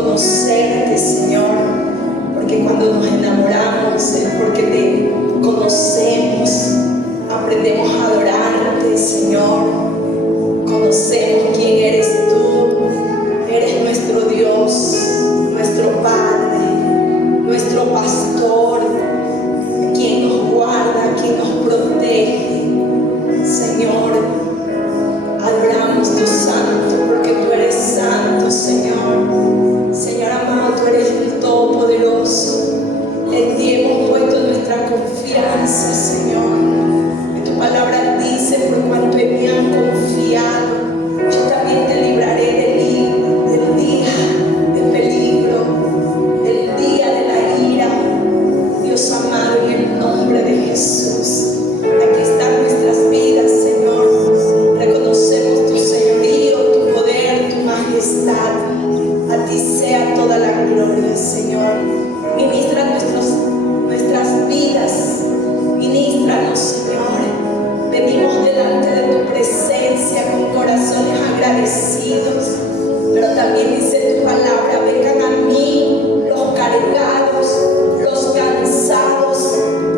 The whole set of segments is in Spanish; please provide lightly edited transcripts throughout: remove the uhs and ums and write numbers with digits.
conocerte, Señor, porque cuando nos enamoramos es porque te conocemos, aprendemos a adorarte, Señor, conocemos quién eres tú, eres nuestro Dios, nuestro Padre, nuestro pastor, quien nos guarda, quien nos protege, Señor. Adoramos tu santo, porque tú eres santo, Señor. Señor amado, tú eres el Todopoderoso. En ti hemos puesto nuestra confianza, Señor. Y tu palabra dice: por cuanto en mí han confiado, yo también te libraré del día del peligro, del día de la ira. Dios amado, en el nombre de Jesús, aquí están nuestras vidas, Señor. Reconocemos tu señorío, tu poder, tu majestad. A ti sea toda la gloria, Señor. Ministra nuestras vidas. Ministranos, Señor. Venimos delante de tu presencia con corazones agradecidos. Pero también dice tu palabra: vengan a mí los cargados, los cansados,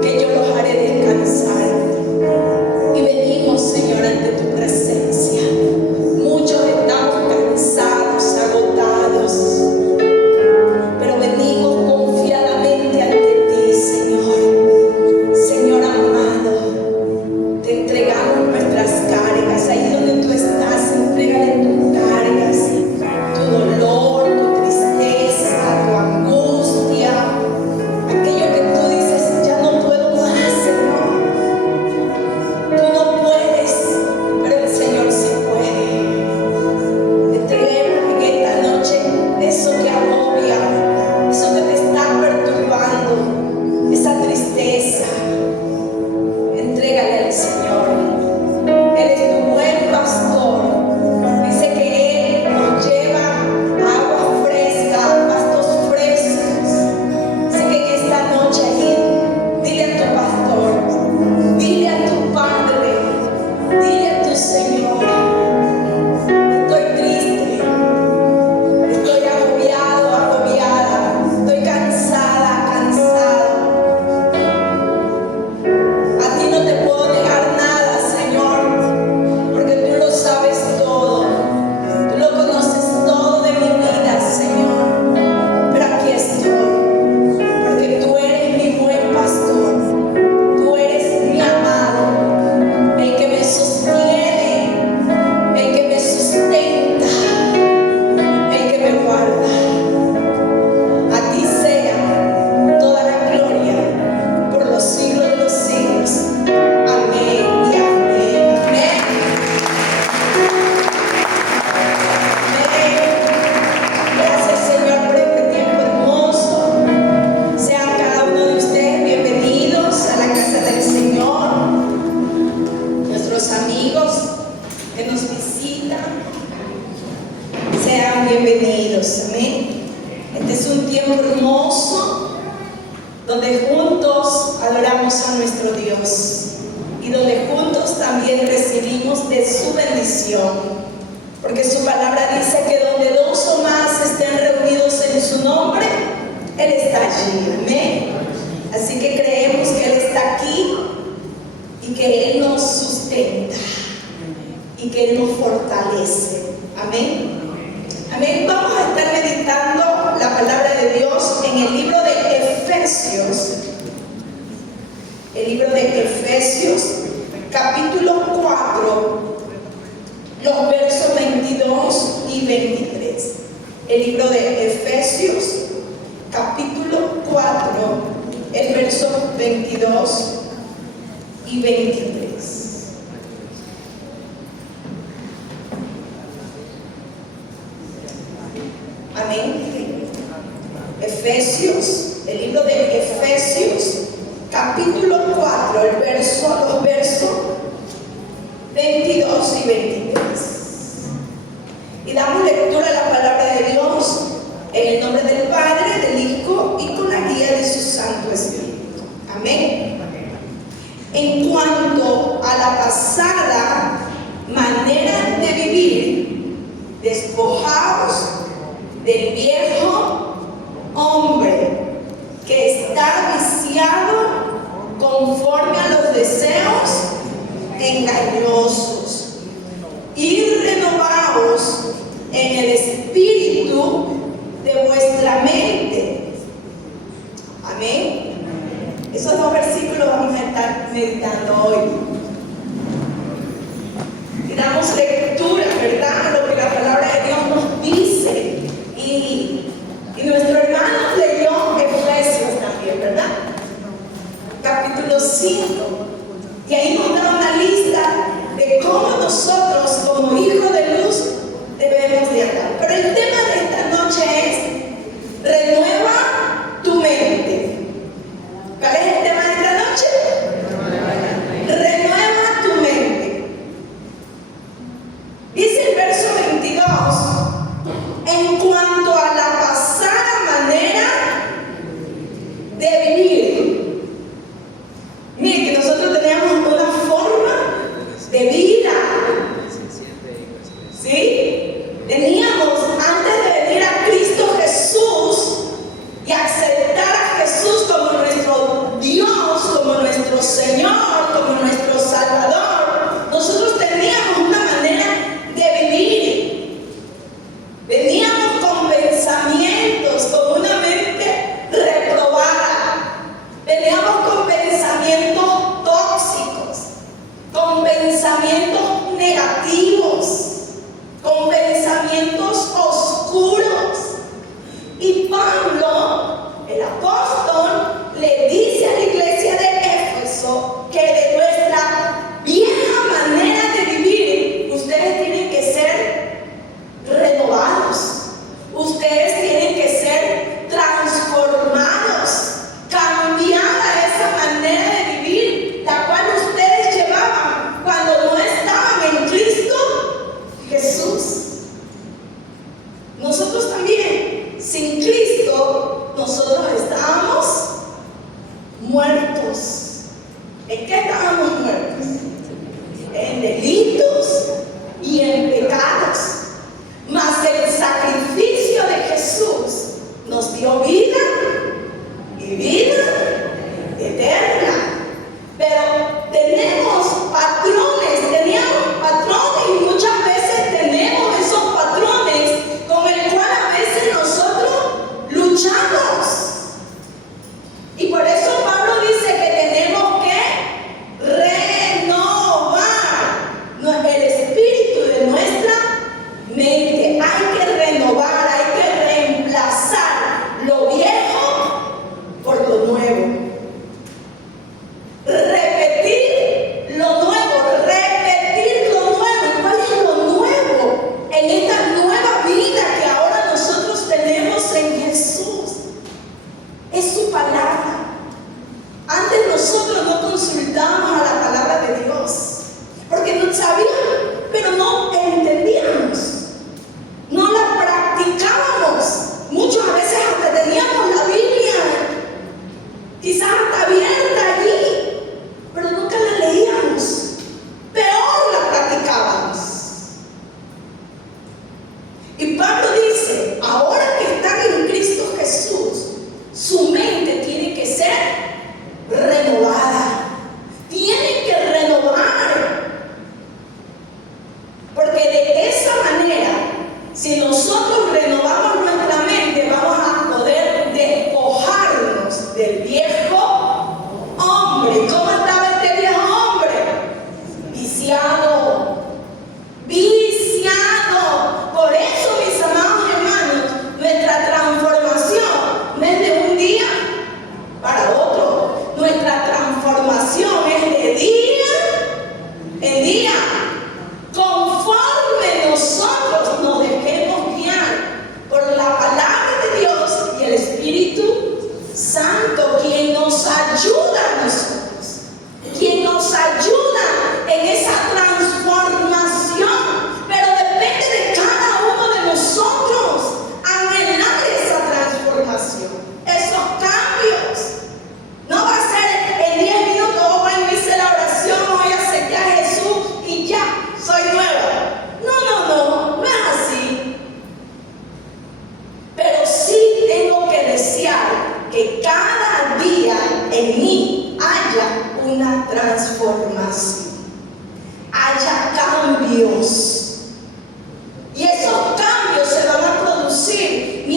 que yo los haré descansar. Y venimos, Señor, ante tu presencia. Muchos estamos cansados, agotados, pero venimos confiadamente ante ti, Señor. Señor amado, te entregamos nuestras cargas. Ahí donde tú estás, entrégale tus cargas, tu dolor, tu tristeza, tu angustia, aquello que tú dices: ya no puedo más, Señor. Tú no puedes, pero el Señor sí puede. Entreguemos en esta noche eso que agobia, eso que te está perturbando, esa tristeza. Entrégale al Señor. Él es tu buen pastor. Dice que Él nos lleva a agua fresca, a pastos frescos. Dice que en esta noche dile a tu pastor, dile a tu Padre, dile a tu Señor: estoy triste, estoy agobiado, agobiada, estoy cansada, cansado. A ti no te puedo negar nada, Señor, porque tú lo sabes todo, tú lo conoces todo de mi vida, Señor. Pero aquí estoy, porque tú eres mi buen pastor, tú eres mi amado, el que me sostiene, el que me sustenta, el que me guarda. A ti sea toda la gloria por los siglos de los siglos. Amén y amén. Amén. Amén. Gracias, Señor, por este tiempo hermoso. Sean cada uno de ustedes bienvenidos a la casa del Señor. Nuestros amigos que nos visitan, sean bienvenidos. Amén. Este es un tiempo hermoso donde juntos adoramos a nuestro Dios y donde juntos también recibimos de su bendición, porque su palabra dice que donde dos o más estén reunidos en su nombre, Él está allí. Amén. Así que creemos que Él está aquí y que Él nos sustenta y que Él nos fortalece. Amén. Amén. Vamos a estar meditando la palabra de Dios en el libro de Efesios. El libro de Efesios, capítulo 4, los versos 22 y 23. El libro de Efesios, capítulo 4, el verso 22 y 23. Amén. Efesios, el libro de Efesios, capítulo 4, los versos 22 y 23. Y damos lectura a la palabra de Dios en el nombre del Padre, del Hijo y con la guía de su Santo Espíritu. Amén. En cuanto a la pasada manera de vivir, despojaos del viejo desviado conforme a los deseos engañosos, y renovaos en el espíritu de vuestra mente. Amén. Esos dos versículos vamos a estar meditando hoy. Y damos lectura, ¿verdad?, a lo que la palabra de Dios nos dice. Y nuestro hermano leyó Efesios también, ¿verdad? Capítulo 5. Y ahí nos da una lista de cómo nosotros, como hijos de luz, debemos de andar. Pero el tema de esta noche es: renueva tu mente. ¿Cuál es el tema de esta noche? Renueva tu mente. Dice el verso 22: en cuanto a la pasada manera de vivir. Mire que nosotros teníamos una forma de vida, ¿sí? Teníamos, antes de venir a Cristo Jesús y aceptar a Jesús como nuestro Dios, como nuestro Señor, como nuestro Salvador, nosotros teníamos una manera de vivir. Veníamos con pensamientos, con una mente reprobada. Veníamos con pensamientos tóxicos, con pensamientos negativos, con pensamientos oscuros. Y Pablo, el apóstol, le dice a la iglesia de Éfeso que de nuestra vieja manera de vivir, ustedes tienen que ser renovados. Ustedes tienen que ser transformados, cambiada esa manera de vivir, la cual ustedes llevaban cuando no estaban en Cristo Jesús. Nosotros también, sin Cristo, nosotros estábamos muertos. ¿En qué estábamos muertos? En delitos y en pecados. Mas el sacrificio de Jesús nos dio vida y vida eterna. Pero teníamos patrones y muchas veces tenemos esos patrones con el cual a veces nosotros luchamos. Y por eso Pablo dice que tenemos que renovar el espíritu de nuestra mente. Hay que renovar, hay que reemplazar lo viejo por lo nuevo. Repetir lo nuevo, repetir lo nuevo. ¿Cuál es lo nuevo en esta nueva vida que ahora nosotros tenemos en Jesús? Es su palabra. Antes nosotros no consultábamos a la palabra de Dios, porque no sabíamos, pero no entendíamos.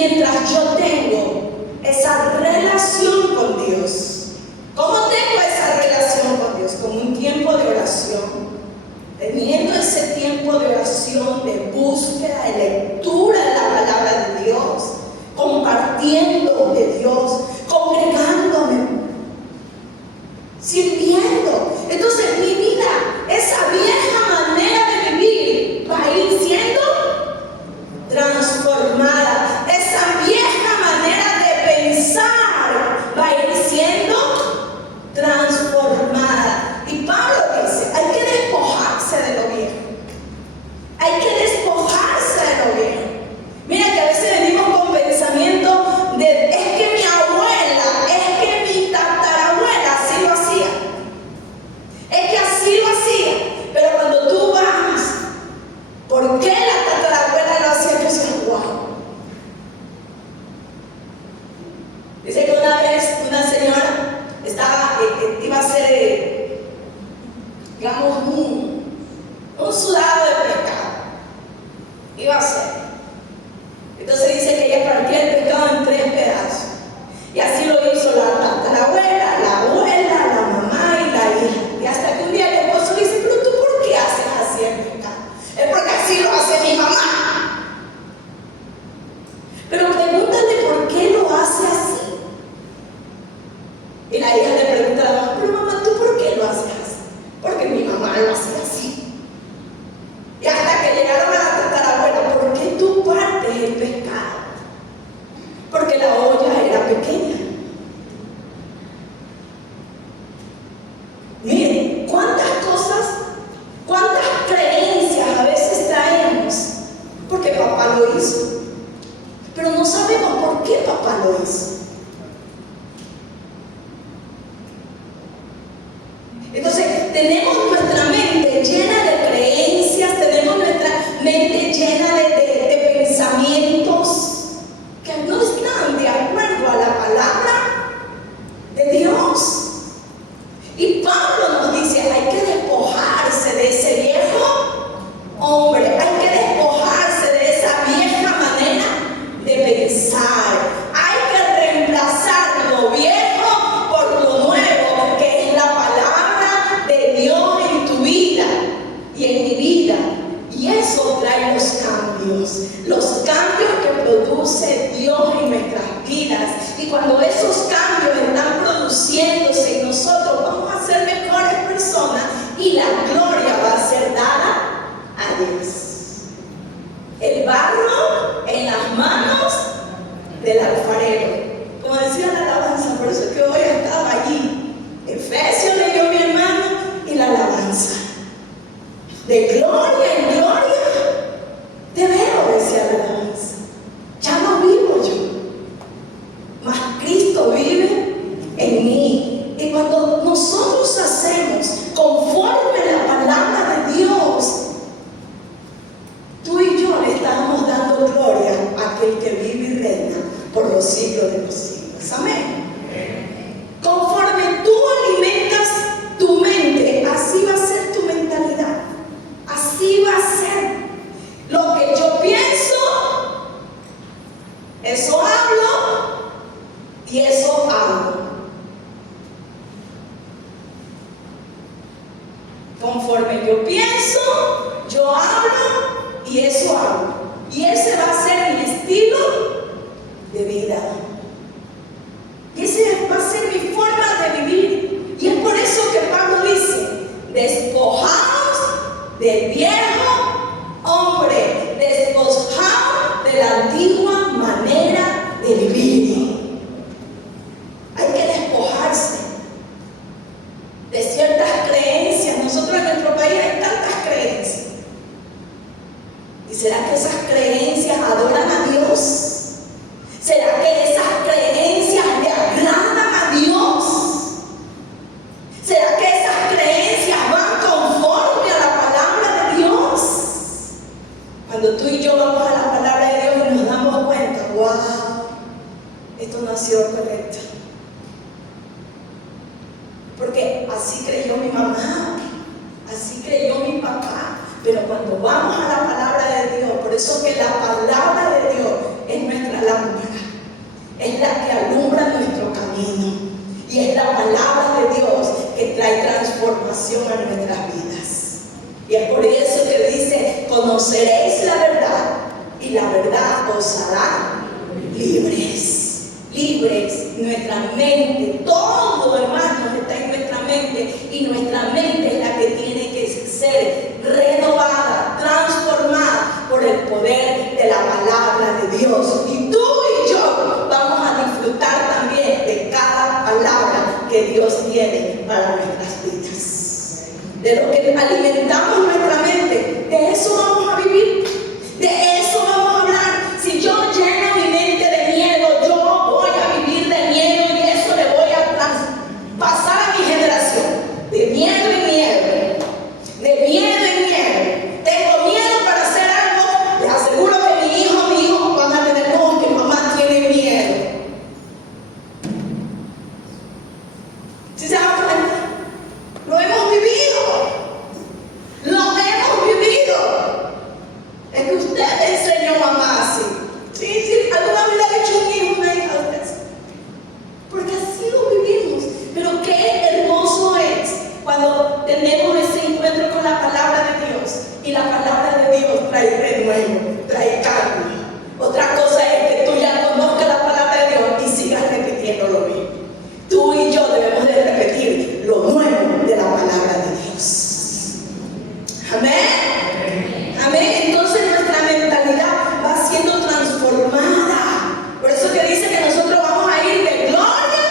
mientras yo tengo esa relación con Dios. ¿Cómo tengo esa relación con Dios? Con un tiempo de oración. Teniendo ese tiempo de oración, de búsqueda, de lectura de la palabra de Dios, compartiendo de Dios, congregándome, sirviendo. Entonces mi vida, esa vieja manera de vivir, va a ir siendo transformada. Esa vieja manera de pensar va a ir siendo transformada. Y Pablo dice, hay que despojarse de lo viejo. Hay que despojarse de lo viejo. Mira que a veces venimos con pensamiento de, es que mi abuela, es que mi tatarabuela así lo hacía. Es que así lo hacía. Pero cuando tú vas, ¿por qué la tatarabuela lo hacía? Tú dices, wow. Dice que una vez una señora iba a hacer, digamos, un sudado de pescado. Iba a hacer. Entonces dice que ella partía el pescado en 3 pedazos. Y así lo hizo la tatarabuela, la abuela, la mamá y la hija. Y hasta que un día el esposo dice, pero tú ¿por qué haces así el pescado? Es porque así lo hace mi mamá. Pero pregúntate por qué lo hace así. Y la hija le pregunta a la mamá, pero mamá, ¿tú por qué lo haces así? Porque mi mamá lo hacía así. Y hasta que llegaron a la tatarabuela, ¿por qué tú partes el pescado? Porque la olla era pequeña. Miren, cuántas cosas, cuántas creencias a veces traemos porque papá lo hizo. Pero no sabemos por qué papá lo hizo. Entonces, tenemos nuestra mente llena de creencias, tenemos nuestra mente llena de pensamientos que no están de acuerdo a la palabra de Dios. Y Pablo nos dice, hay que despojarse de ese viejo hombre, hay que despojarse de esa vieja manera de pensar, hay que reemplazar lo viejo por lo nuevo, que es la palabra de Dios en tu vida y en mi vida. Y eso trae los cambios que produce Dios en nuestras vidas. Y cuando esos cambios están produciéndose en nosotros, vamos a ser mejores personas y la gloria va a ser dada a Dios. El barro en las manos del alfarero. Como decía la alabanza, por eso es que hoy estaba allí. Efesios leyó mi hermano y la alabanza. De gloria en gloria te veo, decía la alabanza. Ya no vivo yo, mas Cristo vive en mí. Y cuando nosotros hacemos conforme la palabra de Dios, tú y yo le estamos dando gloria a aquel que vive y reina por los siglos de los siglos. Amén. Conforme tú alimentas tu mente, así va a ser tu mentalidad. Así va a ser. Lo que yo pienso, eso hablo y eso hago. Conforme yo pienso, yo hablo y eso hago. Y ese va a ser mi estilo de vida. Y ese va a ser mi forma de vivir. Y es por eso que Pablo dice, despojaos del viejo hombre, despojaos de la antigua manera de vivir. Hay que despojarse de ciertas creencias. Nosotros en nuestro país hay tantas creencias. ¿Y será que esas creencias adoran a Dios? ¿Será que esas creencias le agradan a Dios? ¿Será que esas creencias van conforme a la palabra de Dios? Cuando tú y yo vamos a la palabra de Dios y nos damos cuenta, wow, esto no ha sido correcto. Porque así creyó mi mamá, así creyó mi papá. Pero cuando vamos a la palabra de Dios, por eso que la palabra de Dios es nuestra lámpara. transformación en nuestras vidas. Y es por eso que dice: conoceréis la verdad y la verdad os hará libres. Libres, nuestra mente, todo, hermanos, está en nuestra mente, y nuestra mente es la que tiene que ser renovada, transformada por el poder de la palabra de Dios. Y tú y yo vamos a disfrutar también de cada palabra que Dios tiene para nuestras vidas. De lo que alimentamos nuestra mente, de eso vamos a vivir, de eso vamos a hablar. Si yo lleno mi mente de miedo, yo voy a vivir de miedo, y eso le voy a pasar a mi generación. De miedo en miedo, de miedo en miedo. Tengo miedo para hacer algo, les aseguro que mi hijo van a tener: no, que mamá tiene miedo. ¿Sí se dan cuenta? Lo hemos vivido. Lo hemos vivido. Es que usted me enseñó, mamá, así. Sí, alguna vez le ha dicho un hijo, una hija a usted, porque así lo vivimos. Pero qué hermoso es cuando tenemos ese encuentro con la palabra de Dios, y la palabra de Dios trae renuevo, trae cambio. Otra cosa es que tú ya conozcas la palabra de Dios y sigas repitiendo lo mismo. Tú y yo debemos de repetir lo nuevo de la palabra de Dios. Amén. Amén. Entonces nuestra mentalidad va siendo transformada. Por eso que dice que nosotros vamos a ir de gloria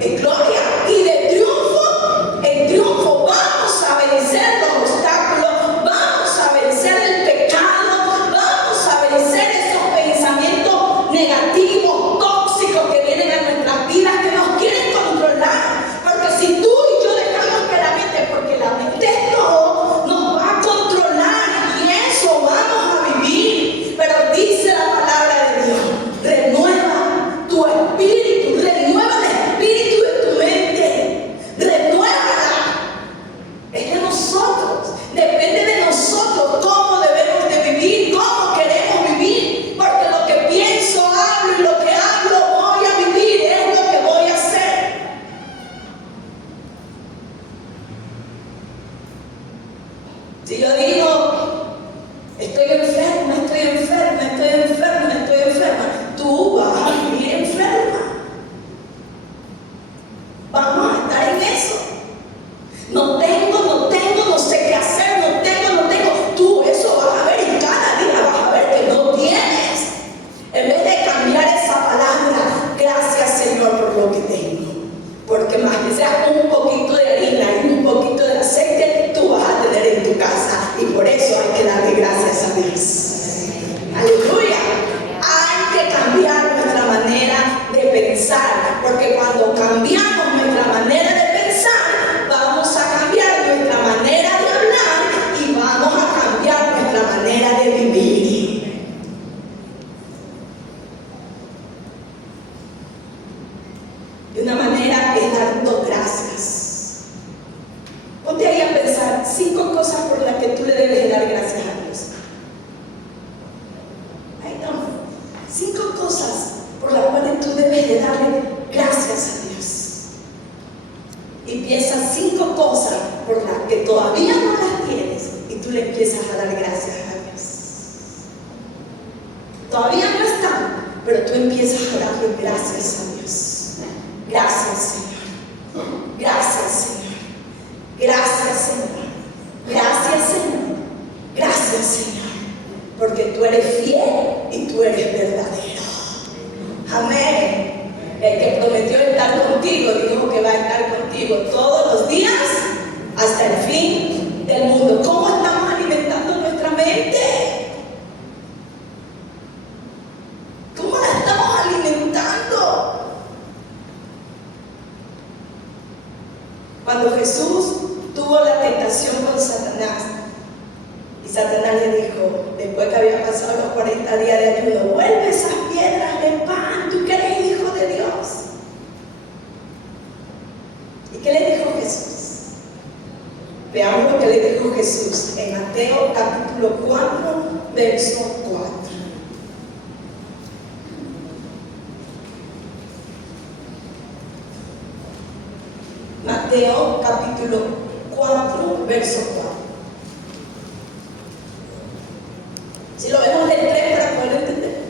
en gloria y de triunfo en triunfo. Vamos a vencer los obstáculos, vamos a vencer el pecado, vamos a vencer esos pensamientos negativos, tóxicos que vienen a nuestras vidas, que nos quieren controlar. Porque si tú y yo dejamos que la mente, porque la mente es todo, nos va a controlar, y eso vamos a vivir. Pero dice la palabra de Dios: renueva tu espíritu, renueva el espíritu de tu mente, renuévala. Es de nosotros, depende de nosotros cómo debemos de vivir, cómo queremos vivir. Porque lo que pienso, hablo, y lo que hablo voy a vivir, es lo que voy a hacer. Si yo digo: estoy enferma, estoy enferma, estoy enferma, estoy enferma, tú vas a vivir enferma. Vamos a estar en eso. No sé qué hacer, no tengo. Tú eso vas a ver, y cada día vas a ver que no tienes. En vez de cambiar esa palabra: gracias, Señor, por lo que tengo. Porque más que sea un poquito de harina y un poquito de aceite, tú vas a tener en tu casa. Y por eso hay que darle gracias a Dios. Aleluya. Hay que cambiar nuestra manera de pensar, porque cuando cambiamos nuestra manera de pensar, vamos a cambiar nuestra manera de hablar, y vamos a cambiar nuestra manera de vivir. De una manera es dando gracias. Ponte ahí a pensar 5 cosas por las que tú le debes de dar gracias a Dios. Ahí no. 5 cosas por las cuales tú debes de darle gracias a Dios. Y piensa 5 cosas por las que todavía no las tienes, y tú le empiezas a dar gracias a Dios. Todavía no están, pero tú empiezas a darle gracias a Dios. Gracias, Señor. Gracias, Señor. Gracias, Señor. Gracias, Señor. Gracias, Señor. Porque tú eres fiel y tú eres verdadero. Amén. El que prometió estar contigo dijo que va a estar contigo todos los días hasta el fin del mundo. ¿Cómo estamos alimentando nuestra mente? ¿Cómo la estamos alimentando? Cuando Jesús tuvo la tentación con Satanás, y Satanás le dijo, después que había pasado los 40 días de ayuno: vuelve esas piedras en pan, tú que eres hijo de Dios. ¿Y qué le dijo Jesús? Veamos lo que le dijo Jesús en Mateo capítulo 4, verso 4. Mateo capítulo 4, verso 4. Si lo vemos del 3 para poder entender.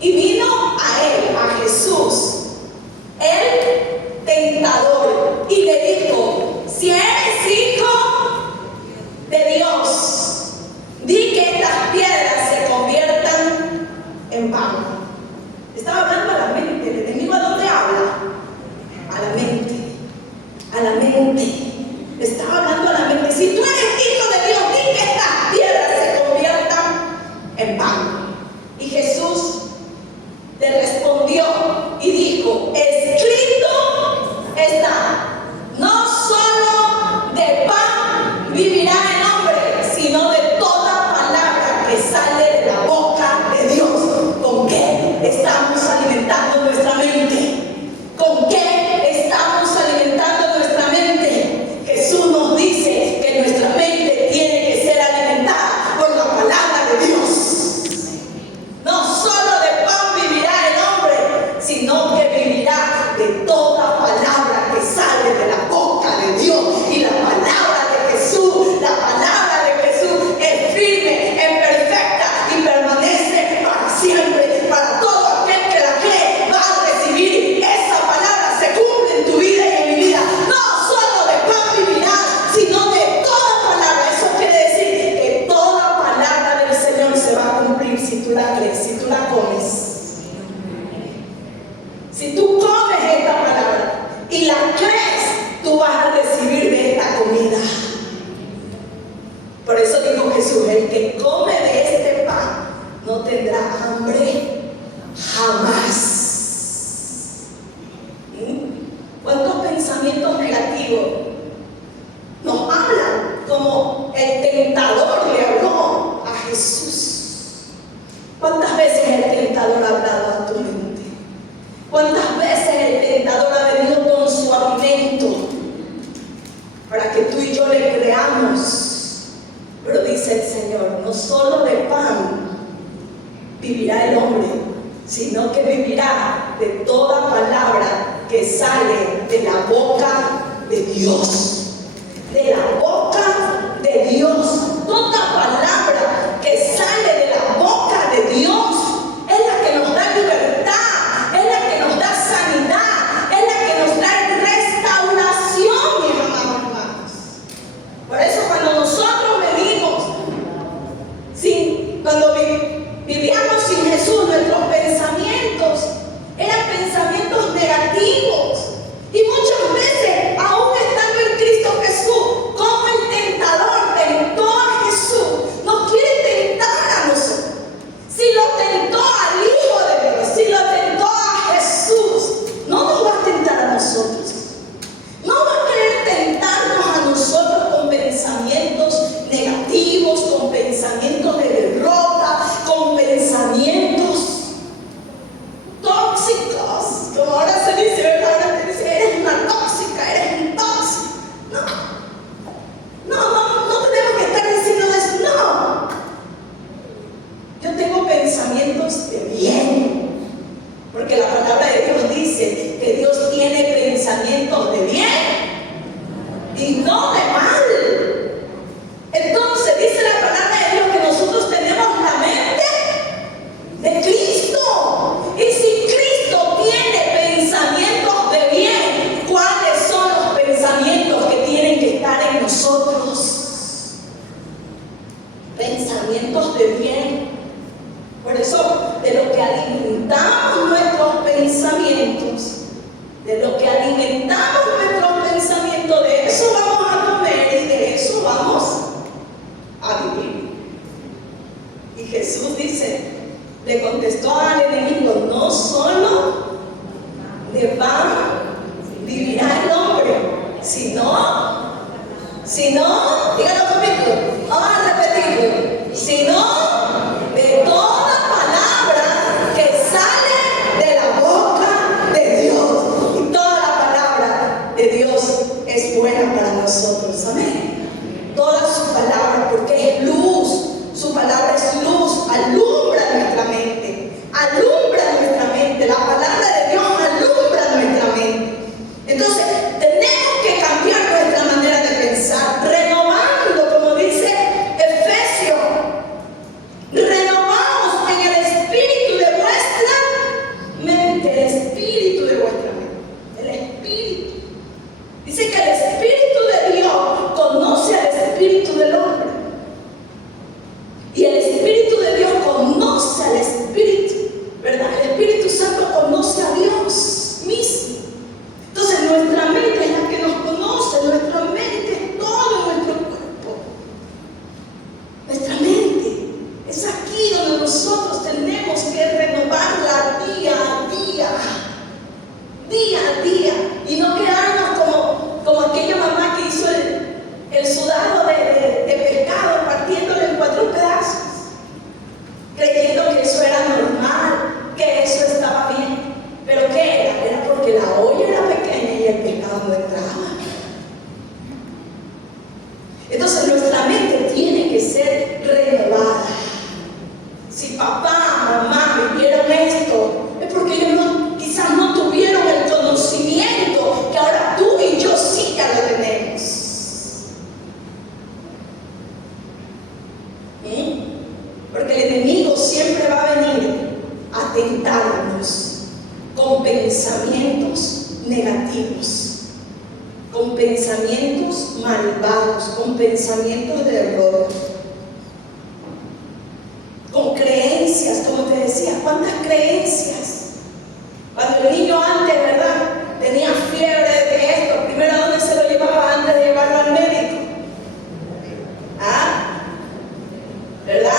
Y vino a él, a Jesús, el tentador, y le dijo: si eres hijo de Dios, di que estas piedras se conviertan en pan. Estaba hablando a la mente. ¿El enemigo a dónde habla? A la mente. A la mente. Estaba hablando a la mente. Si tú eres hijo de Dios, di que estas piedras se conviertan en pan. Y Jesús le respondió y dijo: escrito está, no solo de pan vivirá el hombre, sino de toda palabra que sale de la boca de Dios. ¿Con qué estamos alimentando nuestra mente? ¿Con qué estamos alimentando nuestra mente? Jesús nos dice que nuestra mente tiene que ser alimentada por la palabra de Dios. No solo de pan vivirá el hombre, sino que vivirá de toda palabra que sale de la boca de Dios. Y la palabra de Jesús es firme, es perfecta y permanece para siempre. Para todo aquel que la cree va a recibir esa palabra. Se cumple en tu vida y en mi vida. No solo de pan vivirás, sino de toda palabra. Eso quiere decir que toda palabra del Señor se va a cumplir si tú la crees, si tú la comes. Si tú comes esta palabra y la crees, tú vas a recibir de esta comida. Por eso dijo Jesús: el que come de este pan no tendrá hambre jamás. ¿Cuántos pensamientos negativos nos hablan? Como el tentador le habló a Jesús. ¿Cuántas veces el tentador ha hablado a tu mente? ¿Cuántas veces el tentador ha venido con su alimento para que tú y yo le creamos? Pero dice el Señor: no solo de pan vivirá el hombre, sino que vivirá de toda palabra que sale de la boca de Dios. De la boca de Dios. Toda palabra que sale de la boca de Dios es la que nos da libertad, es la que nos da sanidad, es la que nos da restauración, mis amados hermanos. Por eso cuando nosotros venimos, cuando vivíamos sin Jesús, nuestros pensamientos eran pensamientos negativos. Y muchas veces, aún estando en Cristo Jesús, como el tentador tentó a Jesús, nos quiere tentar a nosotros. Si lo tentó al Hijo de Dios, si lo tentó a Jesús, no nos va a tentar a nosotros. No va a querer tentarnos a nosotros con pensamientos negativos, con pensamientos de derrota, con pensamientos tóxicos, como ahora se dice, ¿verdad? Ahora te dice: eres una tóxica, eres un tóxico. No tenemos que estar diciendo eso. No. Yo tengo pensamientos de bien, porque la palabra de Dios dice que Dios tiene pensamientos de bien y no de mal. Entonces dice la palabra de Dios que nosotros tenemos la mente de Cristo. Y si Cristo tiene pensamientos de bien, ¿cuáles son los pensamientos que tienen que estar en nosotros? Pensamientos de bien. Por eso, de lo que alimentamos nuestros pensamientos, de lo que alimentamos nuestros pensamientos, de eso vamos a comer y de eso vamos a vivir. Y Jesús dice, le contestó al enemigo: no solo de pan vivirá el hombre, sino, dígalo conmigo, vamos a repetirlo, sino de toda palabra que sale de la boca de Dios. Y toda la palabra de Dios es buena para nosotros, amén. Toda su palabra, porque es luz. Su palabra es luz, alumbra nuestra mente, la palabra de Dios alumbra nuestra mente. Entonces, tenemos que cambiar nuestra manera afectarnos con pensamientos negativos, con pensamientos malvados, con pensamientos de error, con creencias, como te decía, ¿cuántas creencias? Cuando el niño antes, ¿verdad?, tenía fiebre de esto, primero ¿a dónde se lo llevaba antes de llevarlo al médico? ¿Ah? ¿Verdad?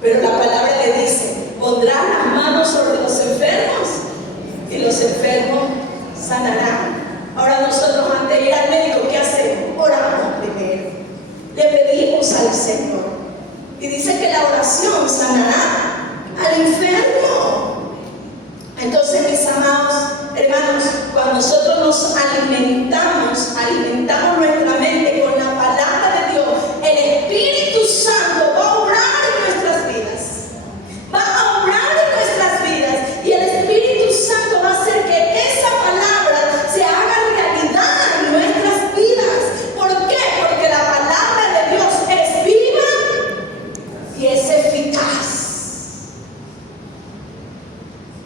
Pero la palabra le dice, pondrás las manos sobre los enfermos y los enfermos sanarán. Ahora nosotros antes de ir al médico, ¿qué hacemos? Oramos primero. Le pedimos al Señor. Y dice que la oración sanará al enfermo. Entonces, mis amados hermanos, cuando nosotros nos alimentamos nuestra mente con la palabra de Dios, el Espíritu Santo va a obrar en nuestras vidas. Va a obrar en nuestras vidas. Y el Espíritu Santo va a hacer que esa palabra se haga realidad en nuestras vidas. ¿Por qué? Porque la palabra de Dios es viva y es eficaz.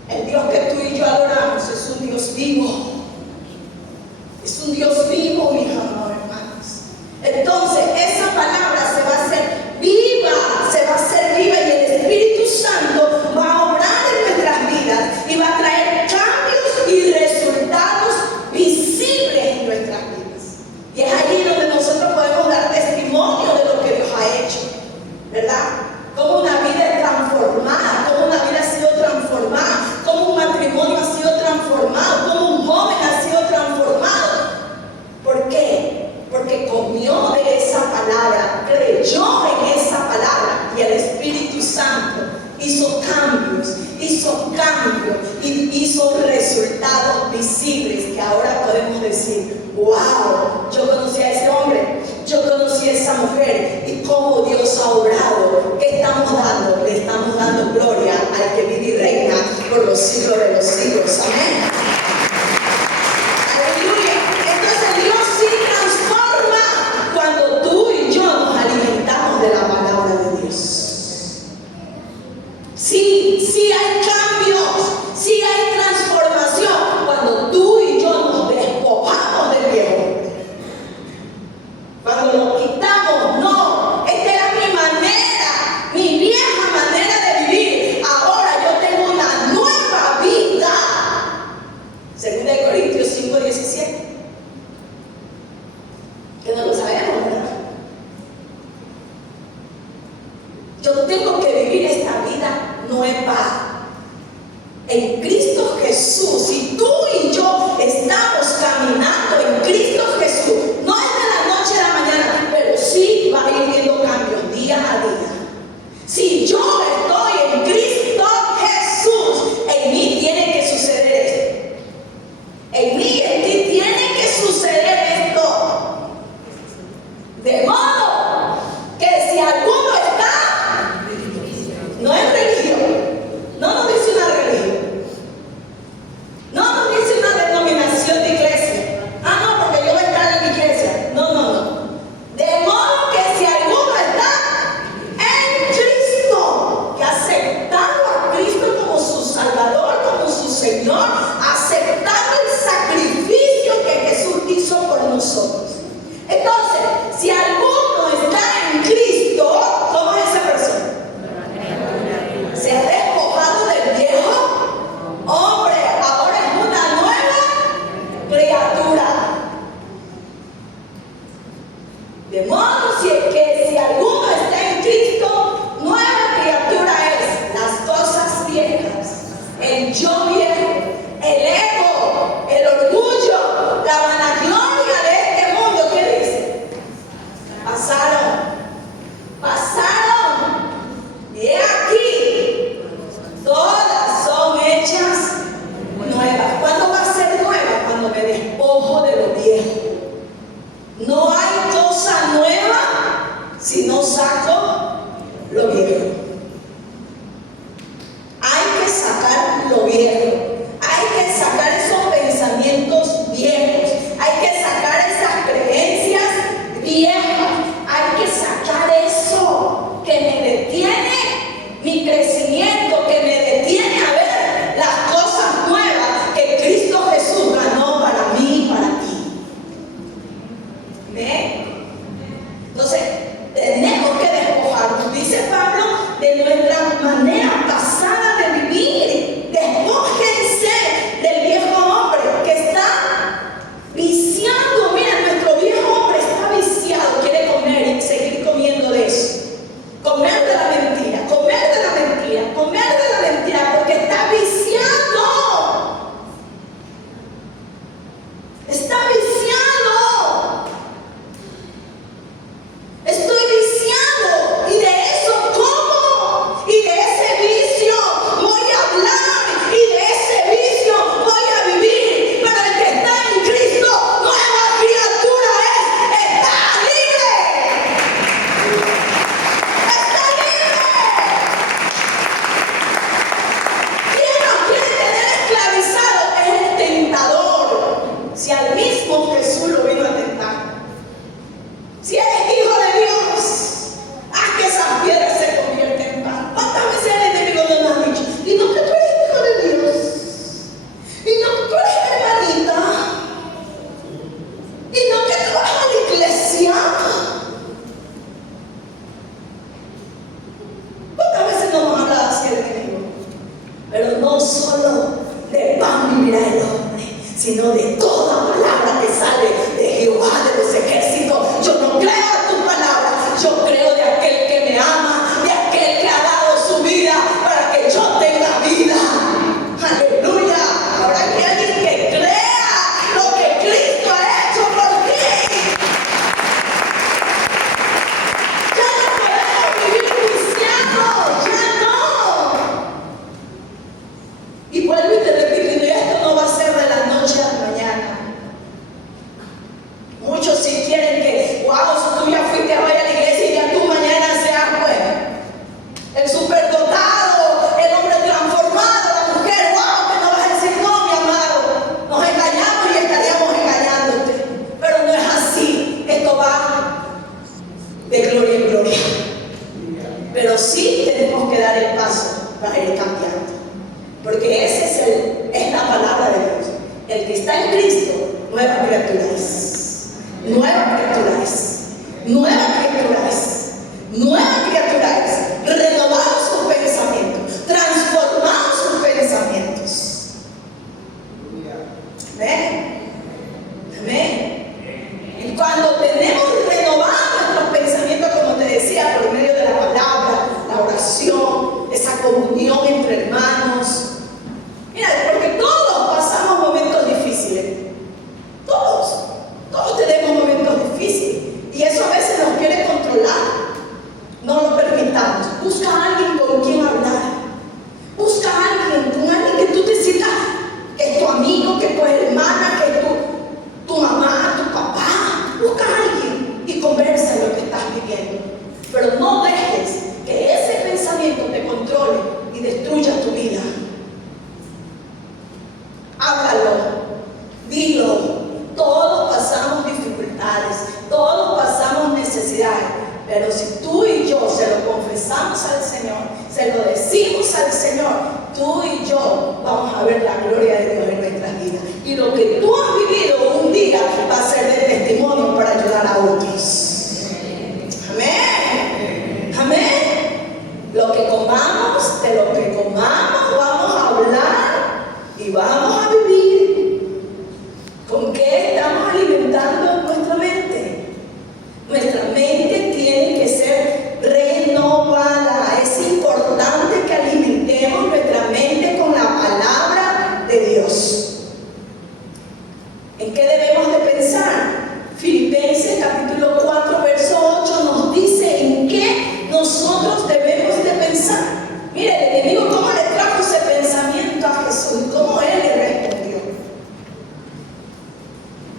El Dios que tú y yo adoramos es un Dios vivo. Es un Dios vivo, mis amados hermanos. Entonces, esa palabra se va a hacer viva y el Espíritu Santo va a obrar en nuestras vidas y va a traer cambios y resultados visibles en nuestras vidas. Y es allí donde nosotros podemos dar testimonio de lo que Dios ha hecho, ¿verdad? Cómo una vida es transformada, cómo una vida ha sido transformada, cómo un matrimonio ha sido transformado, cómo un joven ha sido transformado. ¿Por qué? Porque comió de esa palabra, creyó en esa palabra y el Espíritu Santo hizo cambios y hizo resultados visibles que ahora podemos decir, wow, yo conocí a ese hombre, yo conocí a esa mujer y cómo Dios ha obrado. ¿Qué estamos dando? Le estamos dando gloria al que vive y reina por los siglos de los siglos. Amén. Aleluya. Entonces Dios sí transforma cuando tú y yo nos alimentamos de la palabra de Dios. Sí hay cambios, sí hay transformación cuando tú y yo nos despojamos del viejo hombre. Cuando lo quitamos, no, esta era mi manera, mi vieja manera de vivir. Ahora yo tengo una nueva vida. 2 Corintios 5:17. Que no lo sabemos, ¿verdad? Yo tengo que vivir esta vida nueva en Cristo Jesús. Si tú y yo estamos caminando en Cristo Jesús, no es de la noche a la mañana, pero sí va a ir viendo cambios día a día. Si yo estoy en Cristo Jesús, en mí tiene que suceder esto. En mí y en ti tiene que suceder esto. De modo que si alguno está, no es religión, no nos dice una religión, no no solo de pan vivirá el hombre, sino de toda palabra que sale de Jehová de los ejércitos. Yo no creo a tu palabra, yo creo de aquel que me ama, de aquel que ha dado su vida para que yo tenga vida. Aleluya. Ahora hay alguien que crea lo que Cristo ha hecho por ti. Ya no podemos vivir cristianos, ya no. Y vuelvo y te repito, y esto no va a ser de la noche a la mañana. Muchos sí quieren que, wow, si tú ya fuiste a vaya a la iglesia y ya tú mañana seas pues el superdotado, el hombre transformado, la mujer, wow, que no vas a decir no, mi amado. Nos engañamos y estaríamos engañándote. Pero no es así. Esto va de gloria en gloria. Pero sí tenemos que dar el paso para ir cambiando. Porque es la palabra de Dios. El que está en Cristo, nueva criatura es. Nueva criatura es. Nueva criatura es. Nueva criatura es. Renovamos sus pensamientos. Transformamos sus pensamientos. Amén. Amén. Y cuando tenemos renovados nuestros pensamientos, como te decía, por medio de la palabra, la oración, esa comunión entre hermanos. Mira, porque todos pasamos momentos difíciles. Todos tenemos momentos difíciles. Y eso a veces nos quiere controlar. No lo permitamos. Busca a alguien con quien hablar. Busca a alguien, con alguien que tú te sientas, que es tu amigo, que es tu hermana, que es tu mamá, tu papá. Busca a alguien y conversa en lo que estás viviendo. Pero no dejes que ese pensamiento te controle y destruya tu vida. Háblalo, dilo. Todos pasamos dificultades, todos pasamos necesidades, pero si tú y yo se lo confesamos al Señor, se lo decimos al Señor, tú y yo vamos a ver la gloria de Dios en nuestras vidas. Y lo que tú has vivido un día va a ser de testimonio para ayudar a otros. Amén. Amén. Lo que comamos, de lo que comamos, vamos a hablar y vamos a vivir. ¿Con qué estamos alimentando nuestra mente? Nuestra mente tiene que ser renovada. Es importante que alimentemos nuestra mente con la palabra de Dios. ¿En qué debemos de pensar? Filipenses capítulo 4, verso 8 nos dice en qué nosotros debemos de pensar. Mire, el enemigo cómo le trajo ese pensamiento a Jesús y cómo él le respondió.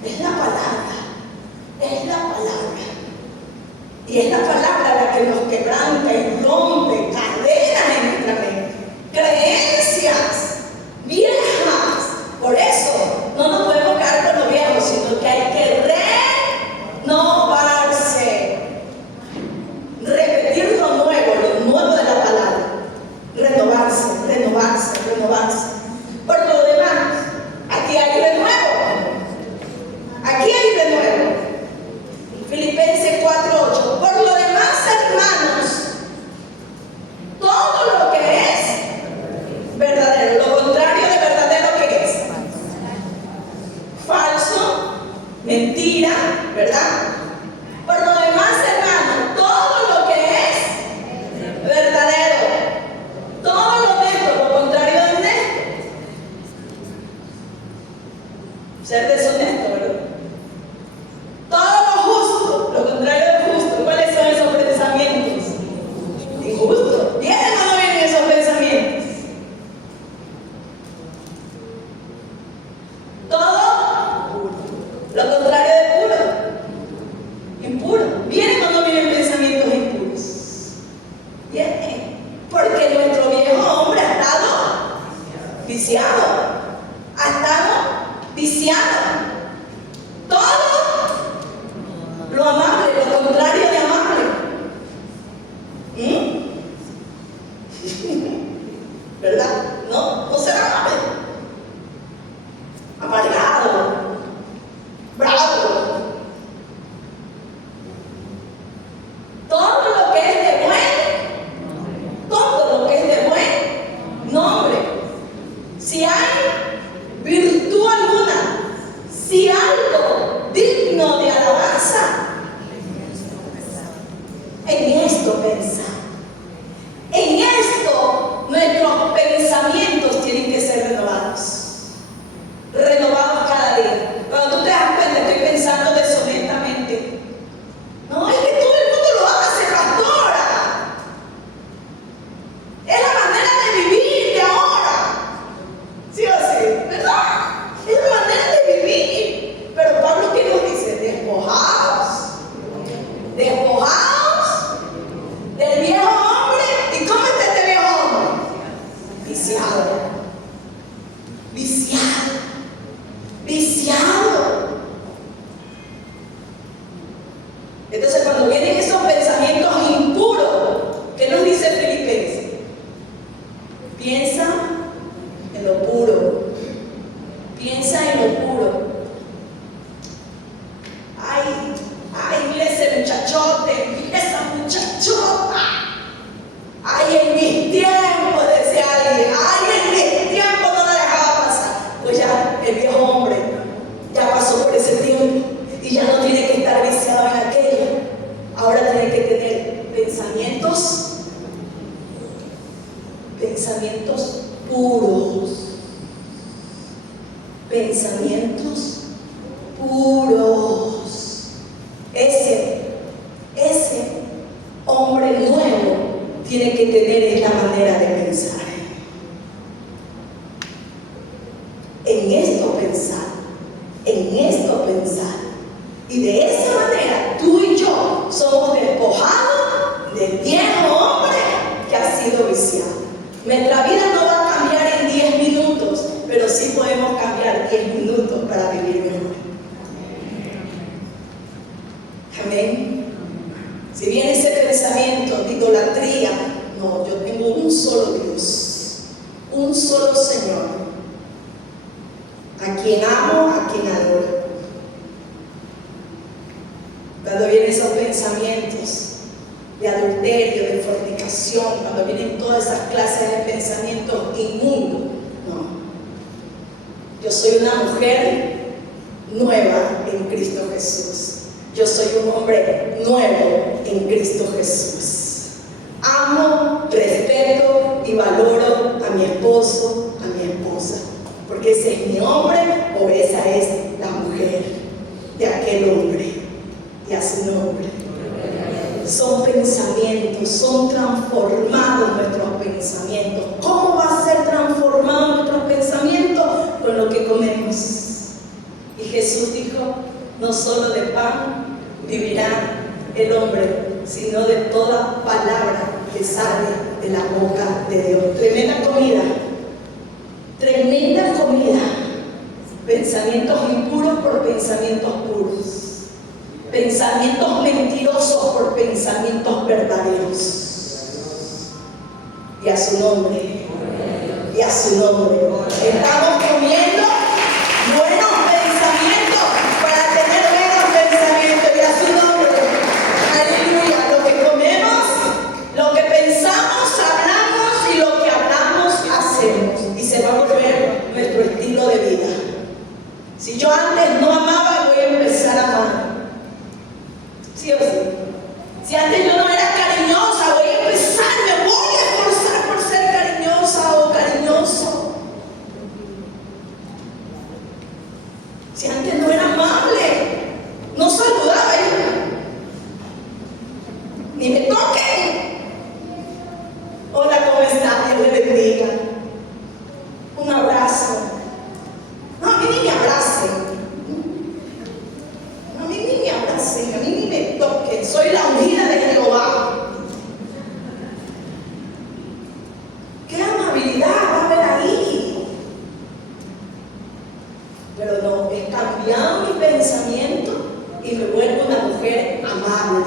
Es la palabra, es la palabra. Y es la palabra la que nos quebranta y rompe cadenas en nuestra mente, creencias viejas. Por eso no nos podemos quedar con lo viejo, sino que hay que renovarse, repetir lo nuevo de la palabra, renovarse, renovarse, renovarse. Por lo demás, aquí hay renuevo. Aquí hay de nuevo. Filipenses 4:8. Por lo demás, hermanos, todo lo que es verdadero, lo contrario de verdadero, ¿qué es? Falso, mentira, ¿verdad? Por lo demás, hermanos, todo lo que es verdadero, todo lo honesto, lo contrario de honesto, ser deshonesto, ¿verdad? Todo lo justo, lo contrario de justo. ¿Cuáles son esos pensamientos? Injustos. ¿Vienen o no vienen esos pensamientos? Todo lo contrario de puro. Impuro. ¿Vienen o no vienen pensamientos impuros? Vienen. Porque nuestro viejo hombre ha estado viciado. Ha estado viciado. Todo lo amable, lo contrario de amable. ¿Verdad? No será amable. Amargado, bravo. Todo lo que es de buen, todo lo que es de buen nombre. pensamientos puros. Pensamientos puros. Ese hombre nuevo tiene que tener esta manera de pensar. En esto pensar. Y de esa manera tú y yo somos despojados del viejo hombre que ha sido viciado. Nuestra vida no va a cambiar en 10 minutos, pero sí podemos cambiar 10 minutos para vivir mejor. Amén. Si viene ese pensamiento de idolatría, no, yo tengo un solo Dios, un solo Señor, a quien amo, a quien adoro. Cuando vienen esos pensamientos de adulterio, de fornicación, cuando vienen todas esas clases de pensamientos inmundos, no. Yo soy una mujer nueva en Cristo Jesús. Yo soy un hombre nuevo en Cristo Jesús. Amo, respeto y valoro a mi esposo, a mi esposa, porque ese es mi hombre o esa es la mujer de aquel hombre y a su nombre. Son pensamientos, son transformados nuestros pensamientos. ¿Cómo va a ser transformado nuestros pensamientos? Con lo que comemos. Y Jesús dijo: no solo de pan vivirá el hombre, sino de toda palabra que sale de la boca de Dios. Tremenda comida. Tremenda comida. Pensamientos impuros por pensamientos puros. Pensamientos mentirosos por pensamientos verdaderos. Y a su nombre. Y a su nombre. Estamos comiendo buenos pensamientos para tener buenos pensamientos. Y a su nombre. Aleluya. Lo que comemos, lo que pensamos, hablamos, y lo que hablamos, hacemos. Y se va a volver nuestro estilo de vida. Si yo antes no amaba, voy a empezar a amar. ¿Sí o sí? Si antes yo no era cariñosa, voy a empezar, me voy a esforzar por ser cariñosa o cariñoso. Si antes no era amable, no saludaba ni me toquen. Hola, ¿cómo estás? Dios le bendiga. Un abrazo. No, a mí ni me abracen. A mí ni me abracen, a mí ni me toquen. Soy la ungida de Jehová. ¿Qué amabilidad va a haber ahí? Pero no, he cambiado mi pensamiento y me vuelvo una mujer amable,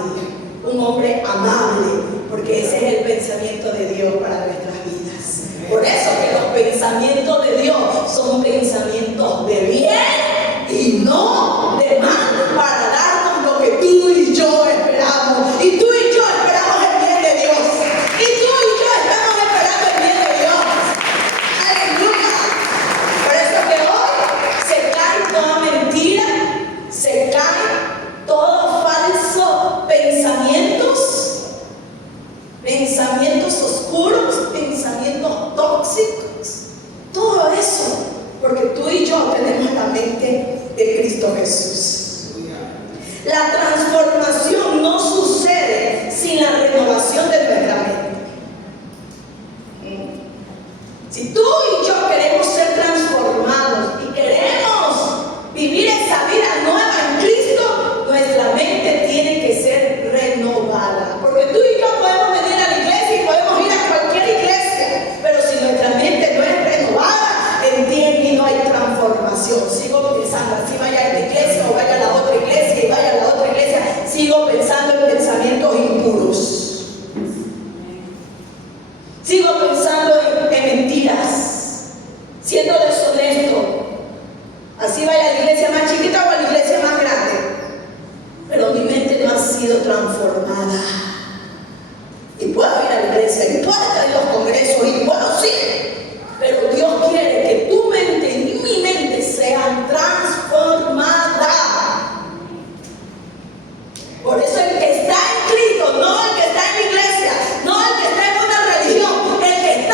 un hombre amable, porque ese es el pensamiento de Dios para nuestras vidas. Por eso que los pensamientos de Dios son pensamientos de bien y no de mal, para darnos lo que tú y yo esperamos. Y tú y yo esperamos el bien de Dios. Y tú y yo estamos esperando el bien de Dios. Aleluya. Por eso que hoy se cae toda mentira, se cae todo falso pensamientos oscuros, pensamientos tóxicos, todo eso, porque tú y yo tenemos la mente de Cristo Jesús. La transformación no sucede sin la renovación de nuestra mente. Si tú y yo queremos ser transformados y queremos vivir esa vida nueva en Cristo, nuestra mente tiene que ser renovada. Porque tú y yo podemos venir a la iglesia y podemos ir a cualquier iglesia, pero si nuestra mente no es renovada, en ti no hay transformación. Sigo pensando, así vaya a esta iglesia o vaya a la otra iglesia y vaya a la otra iglesia, sigo pensando en pensamientos impuros. Sigo pensando en mentiras, siendo deshonesto. Así vaya a la iglesia más chiquita o a la iglesia más grande, pero mi mente no ha sido transformada. Y puedo ir a la iglesia, y puedo estar en los congresos, y puedo sí, pero Dios quiere que tu mente y mi mente sean transformadas. Por eso el que está en Cristo, no el que está en la iglesia, no el que está en una religión, el que está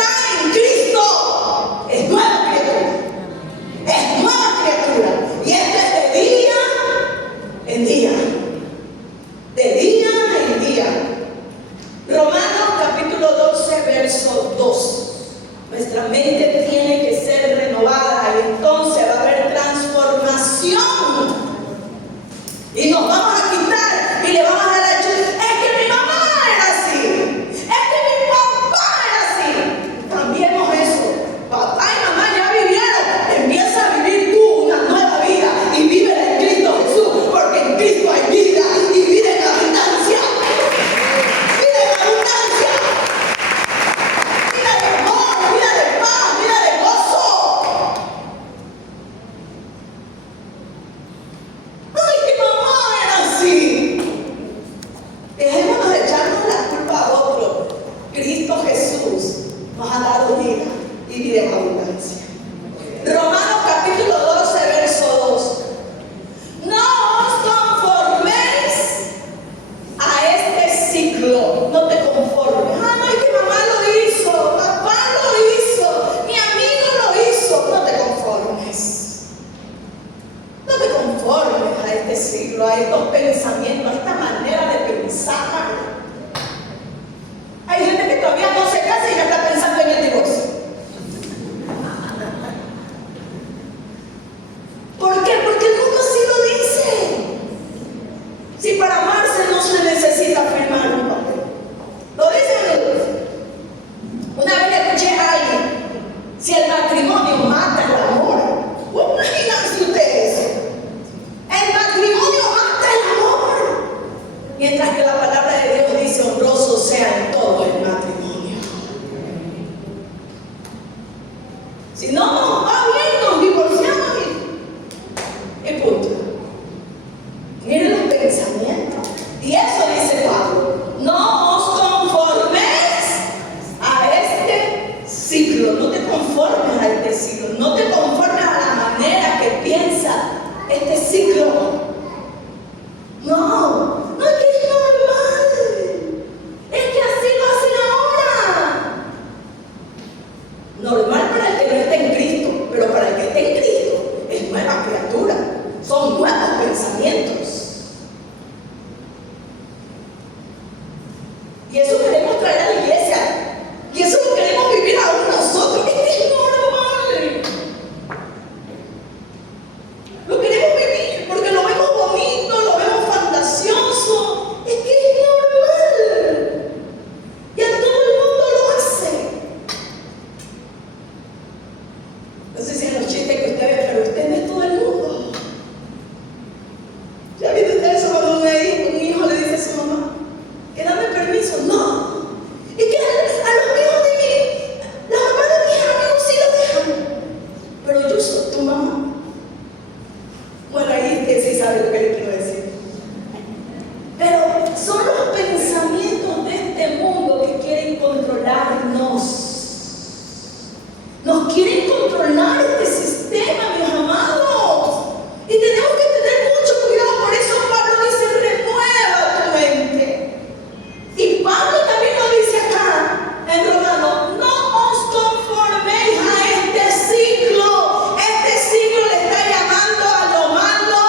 y vida en abundancia. Romanos capítulo 12, verso 2. No os conforméis a este ciclo. No te conformes. Ah, no, es que mamá lo hizo, papá lo hizo, mi amigo lo hizo. No te conformes. No te conformes a este ciclo, a estos pensamientos, a esta manera de pensar. Hay gente que todavía no se casa y ya está pensando en el divorcio. ¿Por qué? Porque el mundo así lo dice. Si para amarse no se necesita firmar un papel. ¿Lo dice o no lo dice? Una vez le escuché a alguien, si el matrimonio mata el amor, imagínense ustedes eso. El matrimonio mata el amor. Mientras que la palabra de Dios dice, honroso sea en todo el matrimonio. Si no nos va bien, nos divorciamos y punto. Miren los pensamientos. Y eso dice Pablo. No os conforméis a este ciclo. No te conformes a este ciclo. No te conformes a la manera que piensa este ciclo. No es que es normal. Es que así lo hacen ahora. Normal para el que no está en Cristo, pero para el que está en Cristo es nueva criatura. Son nuevos pensamientos. Y eso queremos traer a la iglesia. Y eso lo queremos vivir aún nosotros. Es que es normal. Lo queremos vivir porque lo vemos bonito, lo vemos fantasioso. Es que es normal. Y a todo el mundo lo hace. No sé si en los chistes que usted ve, pero usted no es todo el mundo. ¿Ya viste usted eso cuando un hijo le dice a su mamá que dame permiso? No. Y que a los hijos de la mamá de mis amigos sí lo dejan. Pero yo soy tu mamá. Bueno, ahí usted sí sabe lo que le quiero decir. Pero son los pensamientos de este mundo que quieren controlarnos. Nos quieren controlar este sistema, mis amados. Y tenemos que tener mucho cuidado. Por eso Pablo dice, renueva tu mente. Y Pablo también lo dice acá en Romanos, no os conforméis a este ciclo. Este ciclo le está llamando a lo malo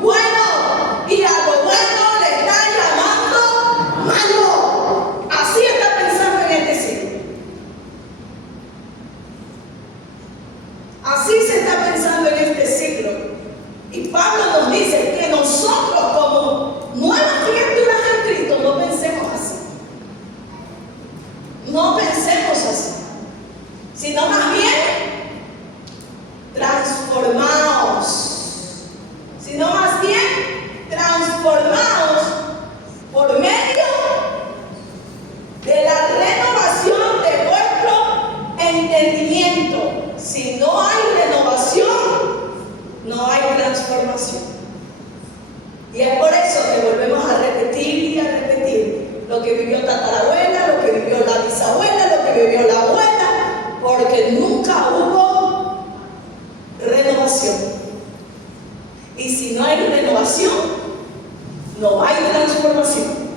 bueno y a lo bueno le está llamando malo. Así está pensando en este ciclo. Así se está pensando en este ciclo. Y Pablo nos dice que nosotros como nuevas criaturas en Cristo no pensemos así. No pensemos así. Sino más bien transformaos. Sino más bien transformaos por medio de la renovación de vuestro entendimiento. Si no hay renovación, no hay transformación. Y es por eso que volvemos a repetir y a repetir lo que vivió tatarabuela, lo que vivió la bisabuela, lo que vivió la abuela, porque nunca hubo renovación. Y si no hay renovación, no hay transformación.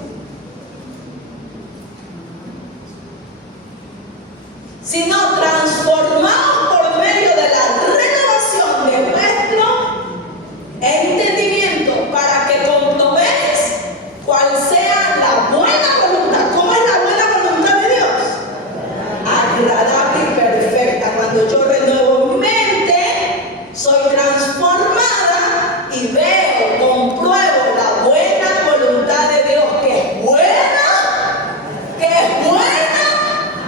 Sino transformados por medio de la renovación de nuestro entendimiento para que comprobéis cuál sea la buena voluntad. ¿Cómo es la buena voluntad de Dios? Agradable y perfecta. Cuando yo renuevo mi mente, soy transformada y veo, compruebo la buena voluntad de Dios, que es buena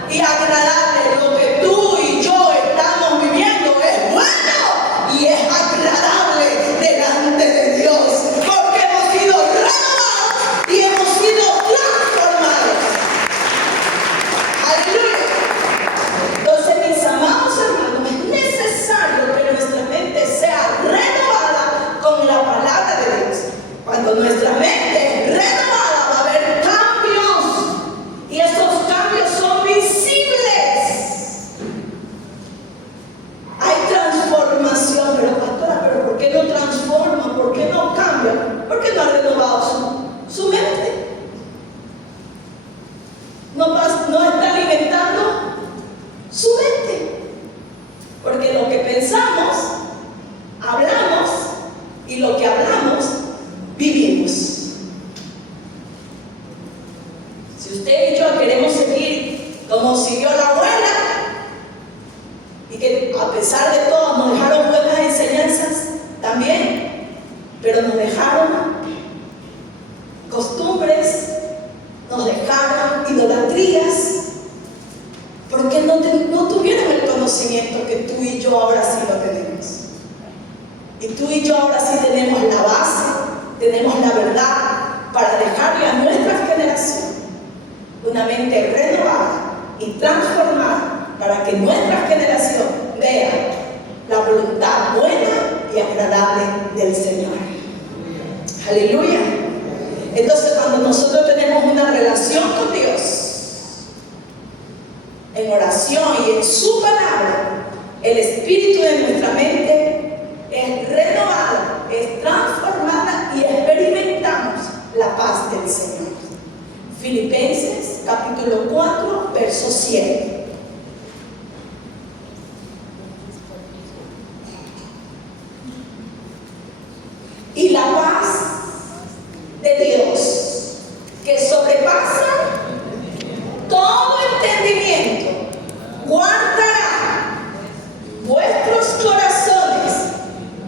y agradable. Lo que tú nos siguió la abuela y que a pesar de todo nos dejaron buenas enseñanzas también, pero nos dejaron costumbres, nos dejaron idolatrías, porque no tuvieron el conocimiento que tú y yo ahora sí lo tenemos. Y tú y yo ahora sí tenemos la base, tenemos la verdad para dejarle a nuestra generación una mente renovada y transformada para que nuestra generación vea la voluntad buena y agradable del Señor. Aleluya. Entonces, cuando nosotros tenemos una relación con Dios, en oración y en su palabra, el espíritu de nuestra mente es renovada, es transformada y experimentamos la paz del Señor. Filipenses capítulo 4, verso 7. Y la paz de Dios, que sobrepasa todo entendimiento, guardará vuestros corazones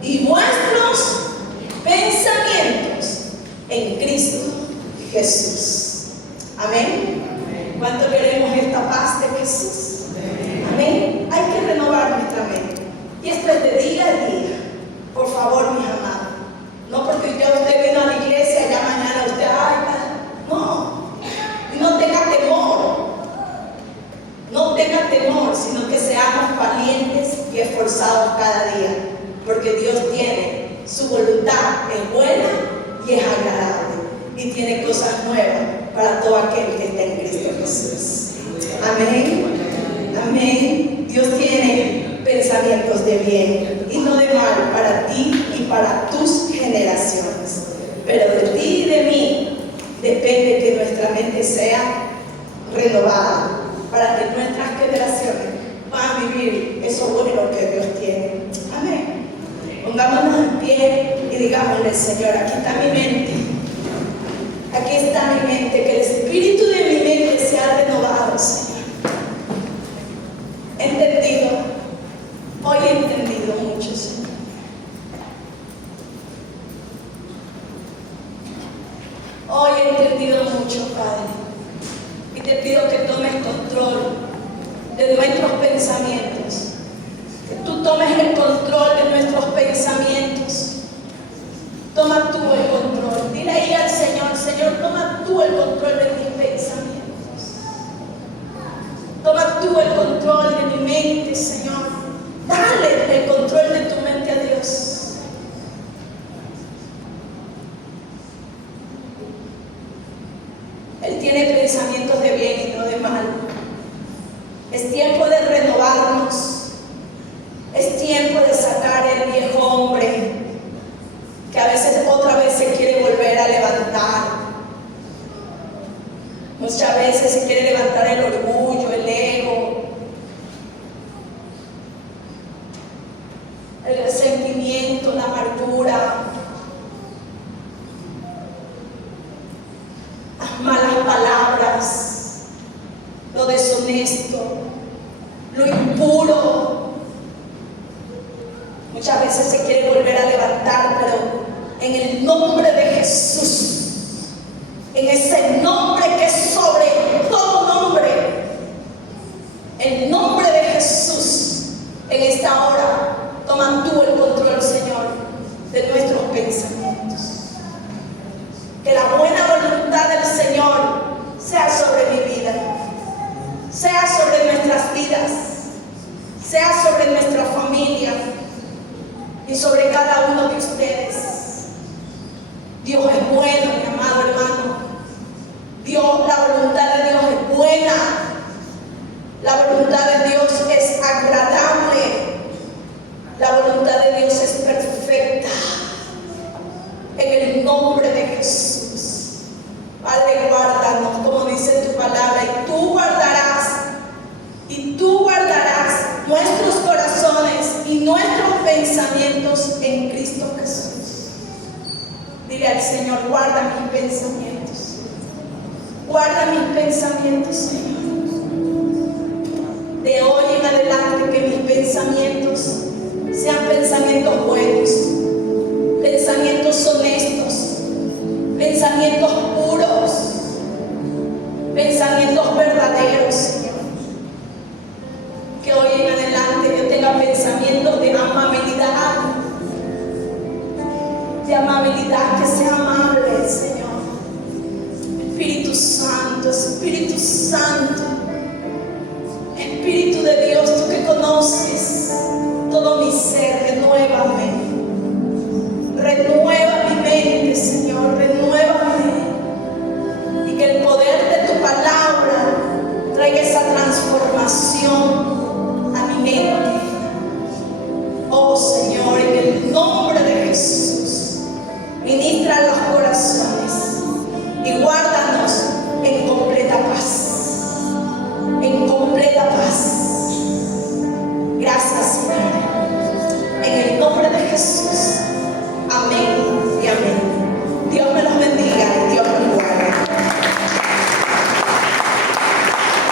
y vuestros pensamientos en Cristo Jesús. Amén. ¿Cuánto queremos esta paz de Jesús? Amén. Hay que renovar nuestra mente. Y esto es de día a día. Por favor, mis amados. No porque usted vino a la iglesia, ya mañana usted, no tenga temor. No tenga temor, sino que seamos valientes y esforzados cada día. Porque Dios tiene, su voluntad es buena y es agradable. Y tiene cosas nuevas para todo aquel que está en Cristo Jesús. Amén. Amén. Dios tiene pensamientos de bien y no de mal para ti y para tus generaciones. Pero de ti y de mí depende que nuestra mente sea renovada para que nuestras generaciones puedan vivir eso bueno que Dios tiene. Amén. Pongámonos en pie y digámosle: Señor, aquí está mi mente. Aquí está mi mente, que el espíritu de mi mente sea renovado, Señor. He entendido, hoy he entendido mucho, Señor. Hoy he entendido mucho, Padre. Y te pido que tomes control de nuestros pensamientos. Que tú tomes el control de nuestros pensamientos. Toma tú el control. Dile ahí al Señor: Señor, toma tú el control de mis pensamientos. Toma tú el control de mi mente, Señor. Dale el control de tu mente a Dios. Él tiene pensamientos de bien y no de mal. Es tiempo de renovarnos. Es tiempo de sacar el viejo hombre que a veces otra vez se quiere volver a levantar. Muchas veces se quiere levantar el orgullo, el ego, el resentimiento, la amargura, las malas palabras, lo deshonesto, lo impuro. Muchas veces se quiere volver a levantar, pero en el nombre de Jesús, en ese nombre que es sobre todo nombre, el nombre de Jesús, en esta hora, toma tú el control, Señor, de nuestros pensamientos. Que la buena voluntad del Señor sea sobre mi vida, sea sobre nuestras vidas, sea sobre nuestra familia y sobre cada uno de ustedes. Dios es bueno, mi amado hermano. La voluntad de Dios es buena. La voluntad de Dios es agradable. La voluntad de Dios es perfecta. En el nombre de Jesús. Padre, guárdanos, como dice tu palabra, y tú guardarás nuestros corazones y nuestros pensamientos en Cristo Jesús. Dile al Señor: guarda mis pensamientos. Guarda mis pensamientos, Señor. pensamientos sean pensamientos buenos, pensamientos honestos, pensamientos puros, pensamientos verdaderos, Señor. Que hoy en adelante yo tenga pensamientos de amabilidad, que sea amable, Señor. Espíritu Santo, Espíritu Santo, Espíritu de Dios, tú que conoces todo mi ser, renuévame. Renueva mi mente, Señor, renuévame. Y que el poder de tu palabra traiga esa transformación a mi mente. Oh Señor, en el nombre de Jesús, ministra